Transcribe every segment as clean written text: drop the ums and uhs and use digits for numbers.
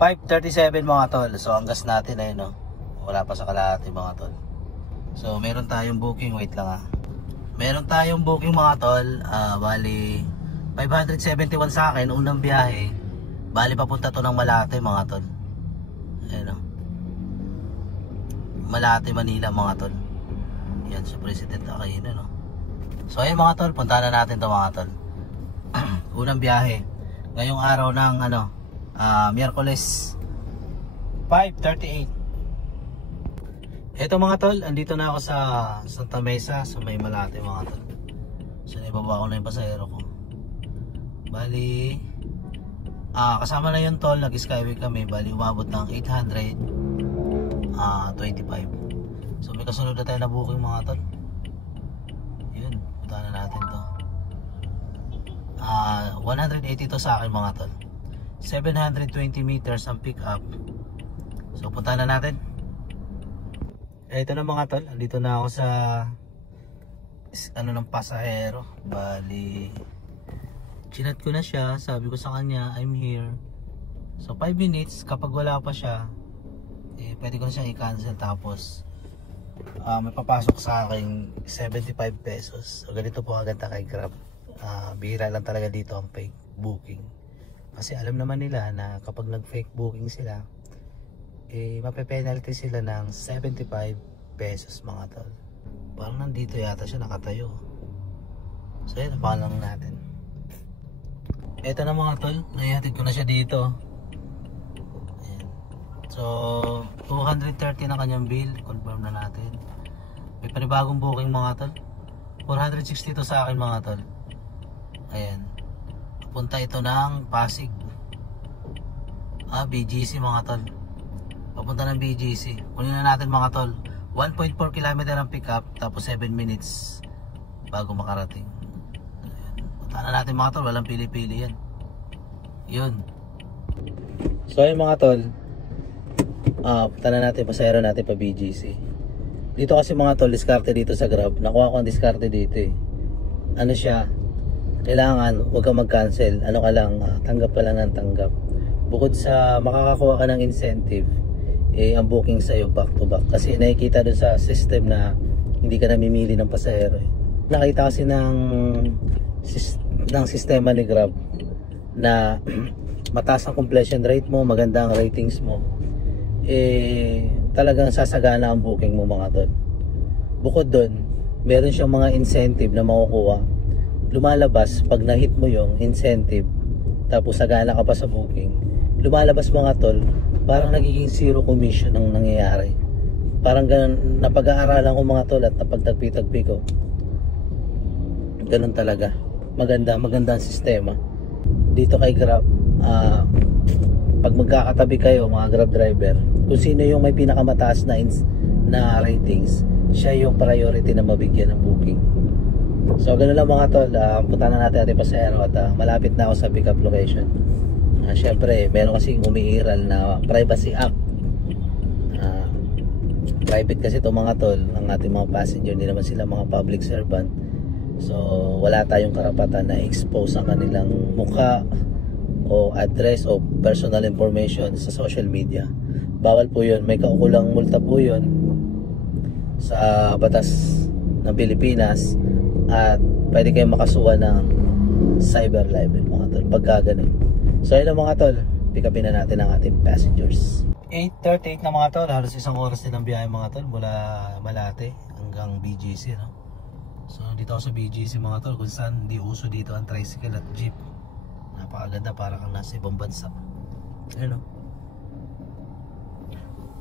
5:37 mga tol. So ang gas natin ay no, wala pa sa kalahati mga tol. So meron tayong booking, wait lang meron tayong booking mga tol. Bali 571 sa akin, unang biyahe. Bali papunta to ng Malate mga tol. Ayun o, Malate, Manila mga tol. Yan sa President Aquino no. So ayun mga tol, punta na natin to mga tol. Unang biyahe ngayong araw ng Miyerkules 5:38. Ito mga tol, andito na ako sa Santa Mesa, sa may Malate mga tol. So ibaba ko na yung pasahero ko. Bali kasama na yung toll, nag-skyway kami. Bali umabot ng 825. So may kasunod na tayo na booking mga tol. Yun, punta na natin to. 180 to sa akin mga tol. 720 meters ang pick up. So punta na natin. Ito na mga tol, andito na ako sa ng pasahero. Bali chinat ko na siya, sabi ko sa kanya I'm here. So 5 minutes, kapag wala pa siya pwede ko na siyang i-cancel. Tapos may papasok sa akin 75 pesos. So ganito po agad kay Grab. Bihira lang talaga dito ang fake booking. Kasi alam naman nila na kapag nag-fake booking sila, mape-penalty sila ng 75 pesos mga tol. Parang nandito yata siya nakatayo. So yun, napalang natin. Ito na mga tol, nahihatid ko na siya dito. Ayan. So 230 na kanyang bill, confirm na natin. May panibagong booking mga tol, 460 to sa akin mga tol. Ayan, punta ito ng Pasig. BGC mga tol. Papunta ng BGC. Kunin na natin mga tol. 1.4 km ang pick up, tapos 7 minutes bago makarating. Ayan. Punta na natin mga tol, walang pili-pili yan. Yun. So ayun mga tol, punta na natin, pasahero natin pa BGC. Dito kasi mga tol, diskarte dito sa Grab. Nakuha ko ang diskarte dito Ano siya, kailangan huwag kang mag-cancel. Ano ka lang, tanggap ka lang ng tanggap. Bukod sa makakakuha ka ng incentive, ang booking sa'yo back to back. Kasi nakikita doon sa system na hindi ka namimili ng pasahero Nakita kasi ng sistema ni Grab na mataas ang completion rate mo, maganda ang ratings mo, talagang sasagana ang booking mo mga tol. Bukod doon, meron siyang mga incentive na makukuha. Lumalabas pag na-hit mo yung incentive, tapos sagana ka pa sa booking, lumalabas mga tol, parang nagiging zero commission ang nangyayari. Parang ganun, napag-aaralan ko mga tol at napagtagpi-tagpi ko. Ganun talaga. Maganda ang sistema. Dito kay Grab, pag magkakatabi kayo mga Grab driver, kung sino yung may pinakamataas na ratings, siya yung priority na mabigyan ng booking. So ganoon lang mga tol, punta na natin ating pasahero at malapit na ako sa pick up location. Syempre meron kasing umiiral na privacy act. Private kasi itong mga tol, ang ating mga passenger, hindi naman sila mga public servant. So wala tayong karapatan na expose ang kanilang mukha o address o personal information sa social media. Bawal po yun, may kaukulang multa po yun sa batas ng Pilipinas. At pwede kayong makasuha ng cyber libel mga tol pagka ganun. So ayun mga tol, pick upin na natin ang ating passengers. 8:38 na mga tol, halos isang oras din ang biyahe mga tol mula Malate hanggang BGC no? So dito ako sa BGC mga tol, kung saan di uso dito ang tricycle at jeep. Napakaganda, para kang nasa ibang bansa. Ayun no?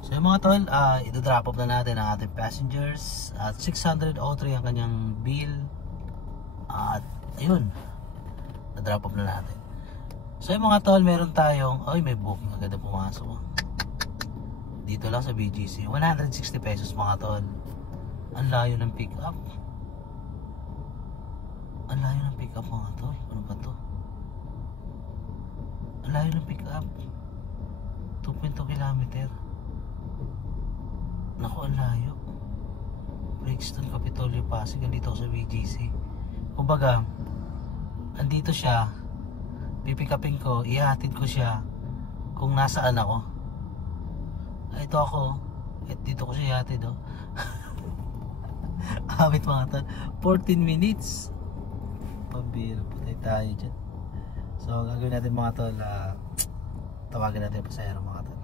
So yung mga tol, ito-drop off na natin ang ating passengers at 603 ang kanyang bill. At ayun, na-drop off na natin. So yung mga tol, meron tayong, may booking agad na pumasok dito lang sa BGC, 160 pesos mga tol. Ang layo ng pick up. Ang layo ng pick up mga tol. Ano ba to? Ang layo ng pick up, 2.2 kilometer. Naku, ang layo. Brixton, Capitolio, Pasig. Andito ako sa BGC. Kumbaga, andito siya, pipikapin ko, ihatid ko siya kung nasaan ako. Ito ako. Dito ko siya yate do. Awit mga tol. 14 minutes. Pabira. Patay tayo dyan. So gagawin natin mga tol. Tawagin natin yung pasahero mga tol.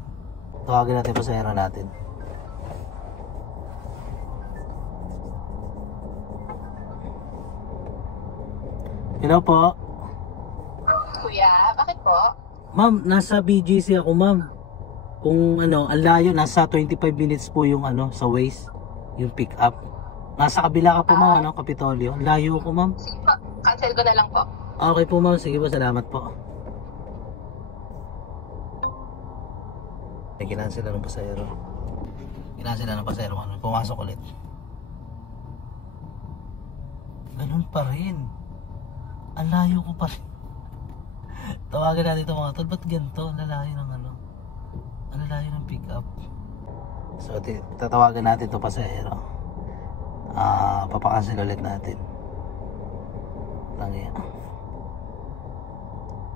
Tawagin natin yung pasahero natin. Hello po. Kuya, bakit po? Ma'am, nasa BGC ako ma'am. Kung ano, ang layo, nasa 25 minutes po yung ano, sa Waze, yung pick up. Nasa kabila ka po ma'am, ano, Kapitolyo. Ang layo ko ma'am. Sige po, cancel ko na lang po. Okay po ma'am, sige po, salamat po. Ay, kinansila ng pasahero. Kinansila ng pasahero, ano, pumasok ulit. Ganun pa rin. Ang layo ko pa rin. Tawagan natin ito mga tol, ba't ganito? Ang lalayo ng ano? Ang lalayo ng pick up. So tatawagan natin ito pasahero. Papakancel ulit natin. Lang yan.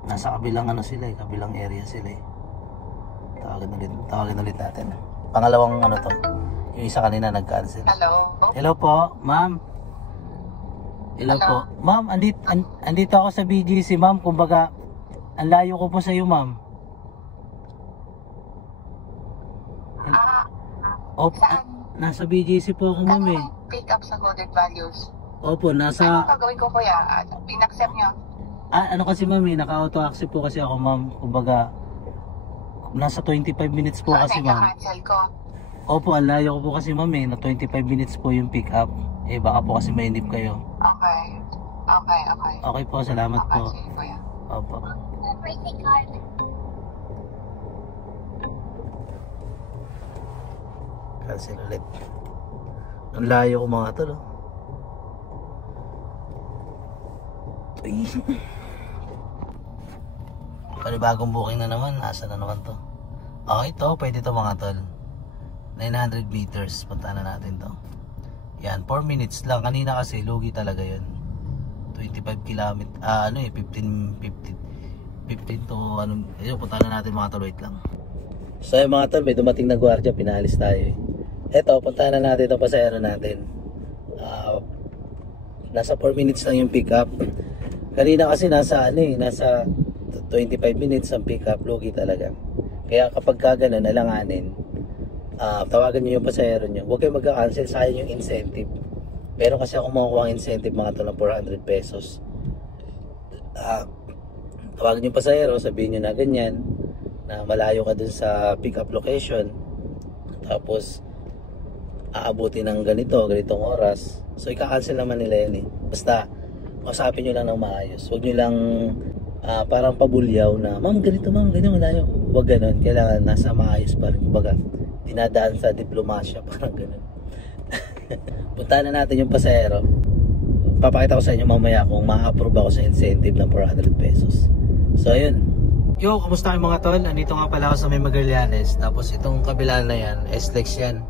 Nasa kabilang ano sila eh, kabilang area sila eh. Tawagan ulit natin. Pangalawang ano to. Yung isa kanina nag-cancel. Hello? Hello po, ma'am. Hello po. Ma'am, andito ako sa BGC, ma'am. Kumbaga, ang layo ko po sa iyo, ma'am. Opo, nasa BGC po ako, ma'am eh. Pick up sa Golden Values. Opo, Ano nasa... gagawin ko kuya? Pinaccept nyo? ano kasi, ma'am eh, naka-auto accept po kasi ako, ma'am. Kumbaga, nasa 25 minutes po kasi, ma'am. Cancel ko. Opo, ang layo ko po kasi, ma'am eh, na 25 minutes po yung pick up. Eh, baka po kasi mainip kayo. Okay. Okay. Okay po, salamat Okay, po. sige kuya. Opo. Cancel ulit. Ang layo ko mga tol. Ay. Panibagong booking na naman. Asa na naman to? Ito. Pwede to mga tol. 900 meters. Punta na natin to. Yan. 4 minutes lang. Kanina kasi lugi talaga yun. 25 kilometer. 15 to ano. Punta na natin mga tol. Wait lang. So yung mga tol, may dumating na gwardiya. Pinalis tayo eh. Eto, puntahan na natin itong pasahero natin. Nasa 4 minutes lang yung pick up. Kanina kasi nasa 25 minutes ang pick up. Lugi talaga. Kaya kapag kagana nalanganin, tawagan nyo yung pasahero nyo. Huwag kayo magka-cancel, sayang yung incentive. Meron kasi ako makukuha ang incentive mga tol ng 400 pesos. Tawagan yung pasahero, sabihin nyo na ganyan, na malayo ka dun sa pick up location. Tapos aabuti ng ganitong oras. So ika-cancel naman nila yan eh. Basta kausapin nyo lang ng maayos. Huwag nyo lang parang pabulyaw na ma'am ganito ma'am ganyan malayo. Huwag ganun. Kailangan nasa maayos pa rin. Kumbaga dinadaan sa diplomasya parang ganun. Puntahan na natin yung pasahero. Papakita ko sa inyo mamaya kung ma-approve ako sa incentive ng 400 pesos. So ayun. Yo, kamusta kayo mga tol? Andito nga pala ako sa May Magallanes. Tapos itong kabila na yan, SLEX yan.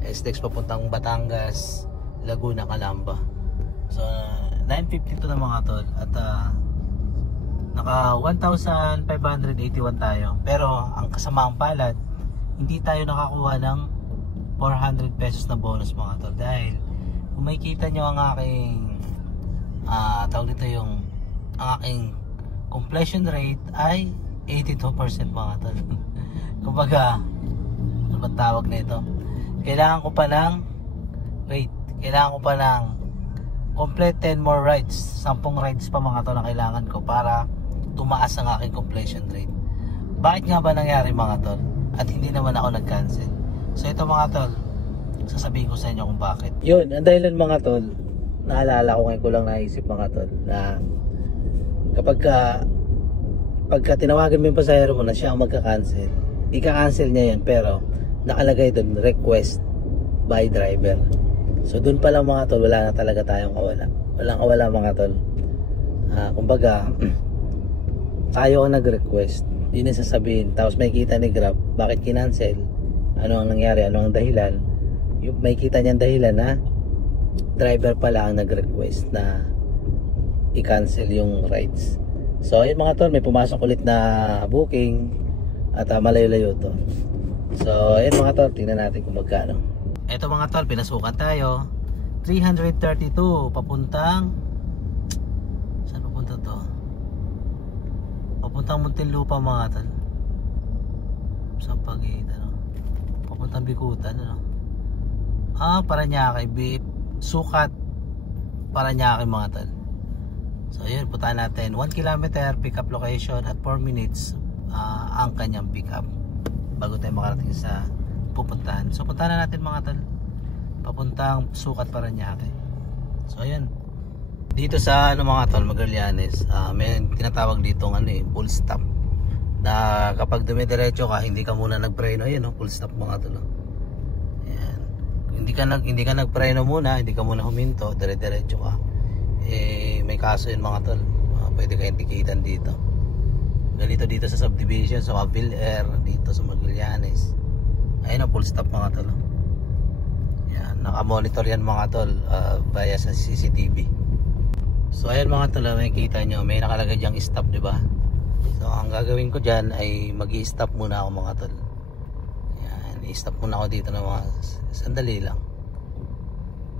SLEX papuntang Batangas, Laguna, Calamba. So 9:52 na mga tol. At naka 1,581 tayo. Pero ang kasamaang palad, hindi tayo nakakuha ng 400 pesos na bonus mga tol. Dahil kung makikita nyo ang aking tawag dito yung ang aking completion rate ay 82% mga tol. Kumbaga, ano ba tawag nito? Kailangan ko pa ng complete 10 more rides. 10 rides pa mga tol na kailangan ko para tumaas ang aking completion rate. Bakit nga ba nangyari mga tol? At hindi naman ako nag-cancel. So ito mga tol, sasabihin ko sa inyo kung bakit. Yun, ang dahilan mga tol, naalala ko ngayon ko lang naisip mga tol na pagka tinawagan mo yung pasahero mo na siya ang magka-cancel, ika-cancel niya yan pero nakalagay doon request by driver. So doon pa lang mga tol, wala na talaga tayong kawala. Walang kawala mga tol. Kumbaga tayo ang nag-request, yun ang sasabihin. Tapos may kita ni Grab bakit kinancel, ano ang nangyari, ano ang dahilan. Yung may kita niyang dahilan na driver pala ang nag-request na i-cancel yung rides. So ayun mga tol, may pumasok ulit na booking At malayo-layo to. So ayun mga tol, tingnan natin kung magkano. Ito mga tol, pinasukan tayo. 332 papuntang, saan papunta to? Papuntang Muntinlupa mga tol. Saan pagitan, no? Papuntang Bikutan, no? Paranaque, sukat Paranaque mga tol. So yun, puntahan natin 1 kilometer pick up location at 4 minutes ang kanyang pick up bago tayo makarating sa pupuntahan. So puntahan na natin mga tol, papuntang sukat Paranaque. So ayun, dito sa mga tol, Magallanes, may tinatawag dito full stop, na kapag dumidiretso ka, hindi ka muna nagpreno. Ayun, full stop mga tol. Ayan. Hindi ka nagpreno muna, hindi ka muna huminto, dire-diretso ka, may kaso yun mga tol. Pwede kayong tikitan dito. Ganito dito sa subdivision, sa Ville Air, dito sa Magallanes. Ayun, full stop mga tol. Yan, naka-monitor yan mga tol, via sa CCTV. So ayun mga tol, makikita nyo, may nakalagay diyang stop, di ba? So ang gagawin ko dyan ay mag-i-stop muna ako mga tol. Yan, i-stop muna ako dito ng mga sandali lang.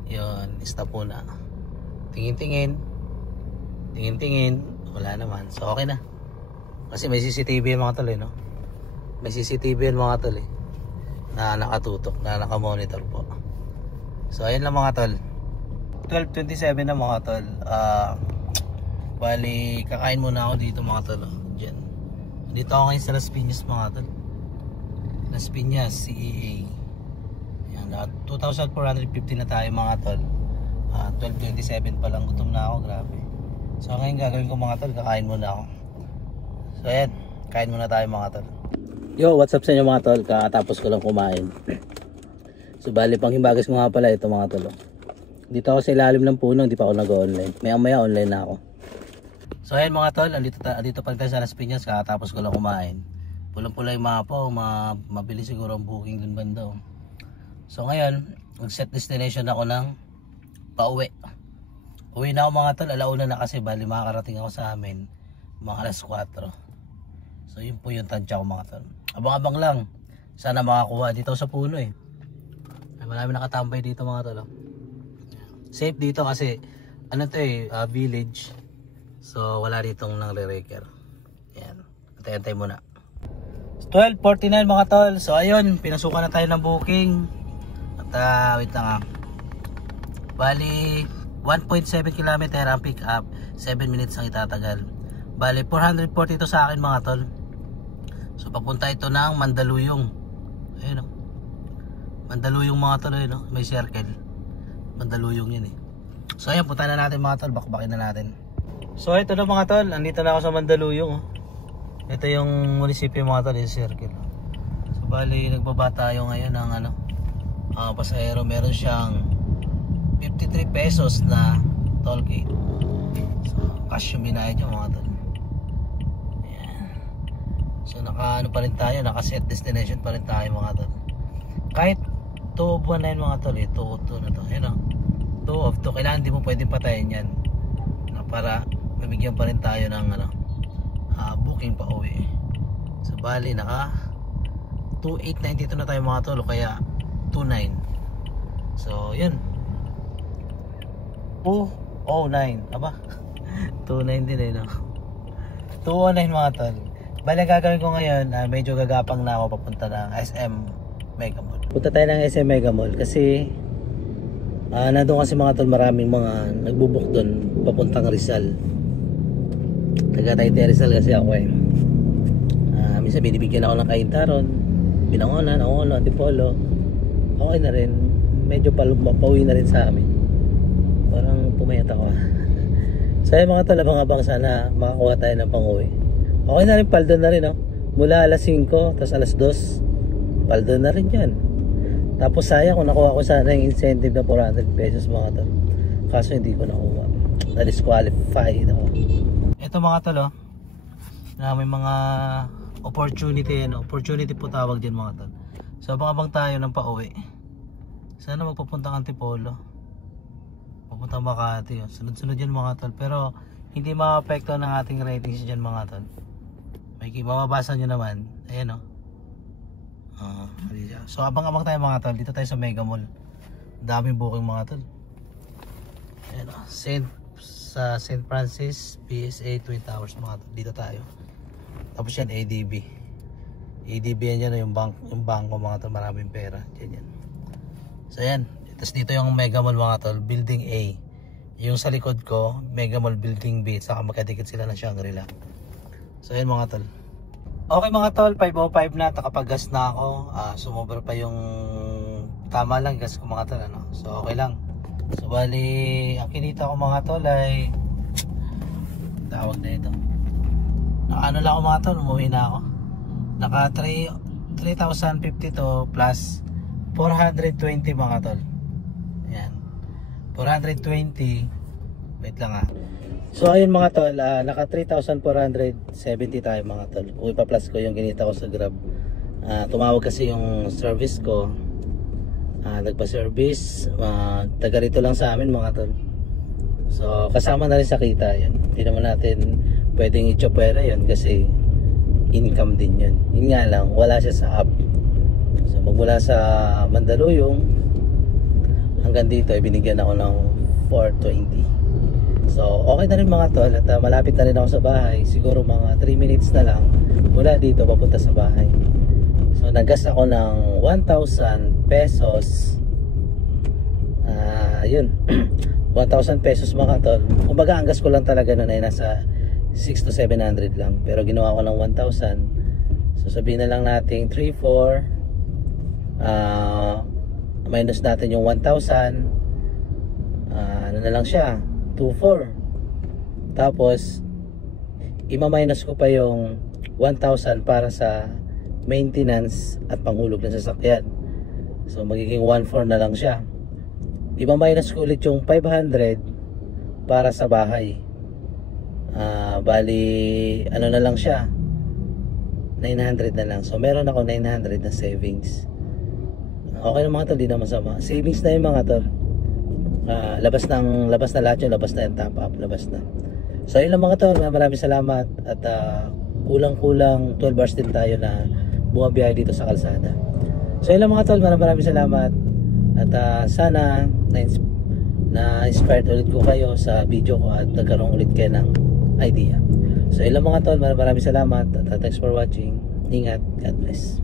Yun, stop muna. Tingin-tingin, wala naman. So okay na. Kasi may CCTV mga tol, no? May CCTV mga tol, na nakatutok, na nakamonitor po. So ayun lang mga tol, 12:27 na mga tol. Bali kakain muna ako dito mga tol, dyan. Dito ako ngayon sa Las Piñas mga tol, Las Piñas CEA. Yan, 2,450 na tayo mga tol. 12:27 pa lang, gutom na ako, grabe. So ngayon gagawin ko mga tol, kakain muna ako. So ayan, kain muna tayo mga tol. Yo, what's up sa inyo mga tol? Kakatapos ko lang kumain. So bali, pang himbagas ko nga pala ito mga tol. Dito ako sa ilalim ng puno, hindi pa ako nag-online. Maya online na ako. So ayan mga tol, andito pa tayo sa Las Piñas. Kakatapos ko lang kumain. Pulang-pula yung mapa, mabilis siguro ang booking dun banda. So ngayon, mag-set destination ako ng pauwi. Uwi na ako mga tol, alauna na kasi bali makakarating ako sa amin mga alas 4. So yun po yung tansya ko mga tol. Abang-abang lang, sana makakuha dito sa puno Marami nakatambay dito mga tol. Safe dito kasi village. So wala ditong nangre-reker. Yan, antay-antay muna. 12:49 mga tol. So ayun, pinasukan na tayo ng booking. At wait lang Bali 1.7 km ang pick up, 7 minutes ang itatagal. Bali 440 ito sa akin mga tol. So papunta ito ng Mandaluyong. Ayun Mandaluyong mga tol, may circle. Mandaluyong yun So ayun, punta na natin mga tol, bakbakin na natin. So ito na mga tol, andito na ako sa Mandaluyong. Ito yung munisipyo mga tol, yung circle. So bali nagbaba tayo ngayon ng pasahero. Meron siyang 53 pesos na toll gate. So cash yung binayad nyo mga tol. So naka pa rin tayo, naka set destination pa rin tayo mga tol. Kahit 2 of 1 na yun mga tol, 2 of 2 na to. 2 of 2, kailangan di mo pwedeng patayin yan para mabigyan pa rin tayo ng booking pa uwi. So bali naka 2892 na tayo mga tol, kaya 29. So yun, 209 aba 29 din 209 mga tol. Bali gagawin ko ngayon, medyo gagapang na ako papunta ng SM Mega Mall. Punta tayo ng SM Mega Mall kasi nandun kasi mga tol, maraming mga nagbubuk doon papuntang Rizal. Taga Taytay Rizal kasi ako minsan binibigyan ako ng kaintaron, Binangonan, Angono, Antipolo. Okay na rin, medyo pauwi na rin sa amin. Parang pumayat ako So yung mga tol, abang-abang sana makakuha tayo ng pang-uwi. Okay na rin, paldo na rin mula alas 5 tapos alas 2 paldo na rin yan. Tapos sayang kung nakuha ko sana yung incentive na 400 pesos mga tol, kaso hindi ko nakuha, na disqualified ako. Ito mga tol na may mga opportunity po tawag din mga tol. So abang-abang tayo ng pauwi. Sana magpapuntang Antipolo, papuntang Makati sunod-sunod yan mga tol, pero hindi ma-apekto ng ating ratings dyan mga tol. May mababasa nyo naman. Ayan o. So abang-abang tayo mga tol. Dito tayo sa Mega Mall. Daming booking mga tol. Ayan o. Sa St. Francis PSA Twin Towers mga tol. Dito tayo. Tapos yan ADB. ADB yan yung bangko mga tol. Maraming pera. Yan. So yan. Tapos dito yung Mega Mall mga tol. Building A. Yung sa likod ko Mega Mall Building B. Saka magkadikit sila ng Shangri-La. So yan mga tol. Okay mga tol, 5:05 na, nakapag-gas na ako. Sumobra pa yung tama lang gas ko mga tol, ano? So okay lang. So bali, ang kinita ko mga tol ay tawag na ito. Naka ano lang ako mga tol, umuwi na ako. Naka 3,052 plus 420 mga tol. Ayan. 420. Wait lang So ayun mga tol, naka 3,470 tayo mga tol. Kung ipa-plus ko yung kinita ko sa Grab. Tumawag kasi yung service ko. Nagpa-service. Taga rito lang sa amin mga tol. So kasama na rin sa kita yan. Hindi naman natin pwedeng i-chopera yun kasi income din yun. Yun nga lang, wala siya sa app. So magmula sa Mandaluyong hanggang dito ay binigyan ako ng 420. So okay na rin mga tol at malapit na rin ako sa bahay. Siguro mga 3 minutes na lang mula dito papunta sa bahay. So naggas ako ng 1,000 pesos. Yun 1,000 pesos mga tol. Kumbaga ang gas ko lang talaga nun ay nasa 6 to 700 lang. Pero ginawa ko ng 1,000. So sabihin na lang natin 3, 4 minus natin yung 1,000. Ano na lang siya 2,400. Tapos ima-minus ko pa yung 1,000 para sa maintenance at panghulog ng sasakyan. So magiging 1,400 na lang siya. Ima-minus ko ulit yung 500 para sa bahay. Bali ano na lang siya 900 na lang. So meron ako 900 na savings. Okay na mga tol, di na masama. Savings na yung mga tol. Labas na lahat yun, labas na yung top up, labas na. So yun lang mga tol, maraming salamat. At kulang-kulang 12 hours din tayo na bumabiyahe dito sa kalsada. So yun lang mga tol, maraming salamat. At sana na-inspired ulit ko kayo sa video ko at nagkaroon ulit kayo ng idea. So yun lang mga tol, maraming salamat. At thanks for watching. Ingat, God bless.